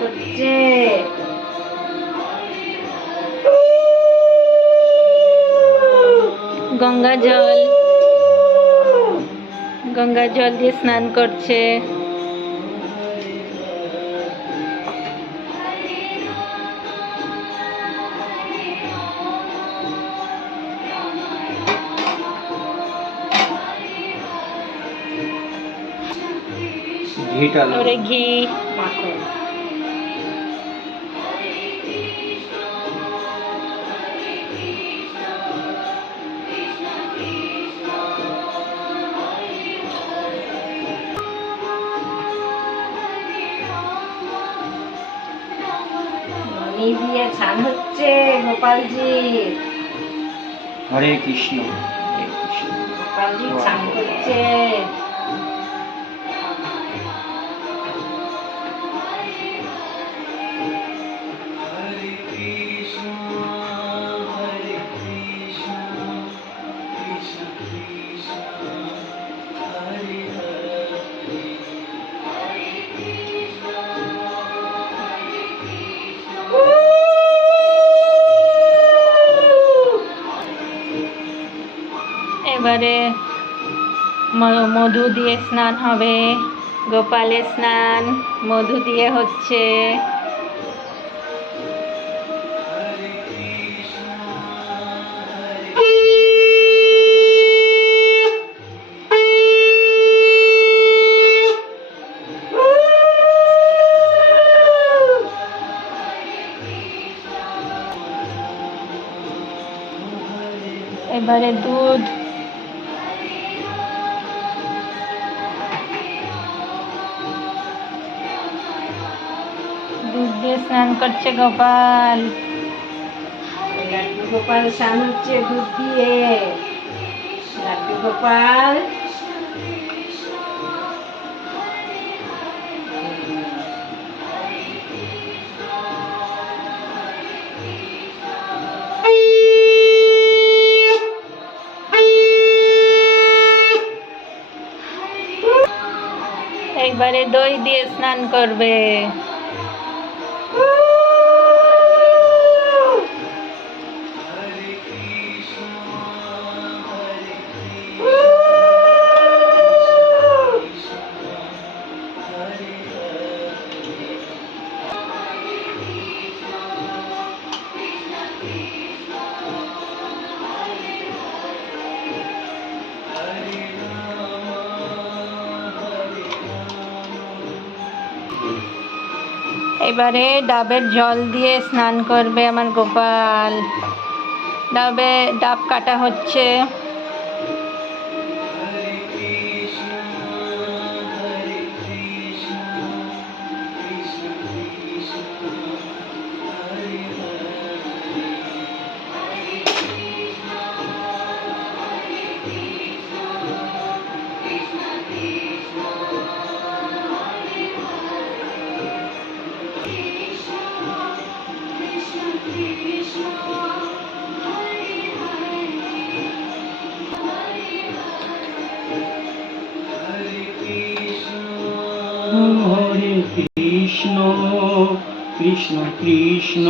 করছে। গঙ্গা জল দিয়ে স্নান করছে। ওরে ঘি মাখন। ননি দিয়ে স্নান হচ্ছে গোপালজি। হরে কৃষ্ণ হরে কৃষ্ণ। গোপালজি স্নান করছে। এবারে মধু দিয়ে স্নান হবে। গোপালের স্নান মধু দিয়ে হচ্ছে। এবারে দুধ দিয়ে স্নান করছে গোপাল। লাড্ডু গোপাল স্নান হচ্ছে দুধ দিয়ে। লাড্ডু গোপাল এইবারে দই দিয়ে স্নান করবে। এবারে ডাবের জল দিয়ে স্নান করবে আমার গোপাল। ডাব কাটা হচ্ছে। হরে কৃষ্ণ কৃষ্ণ কৃষ্ণ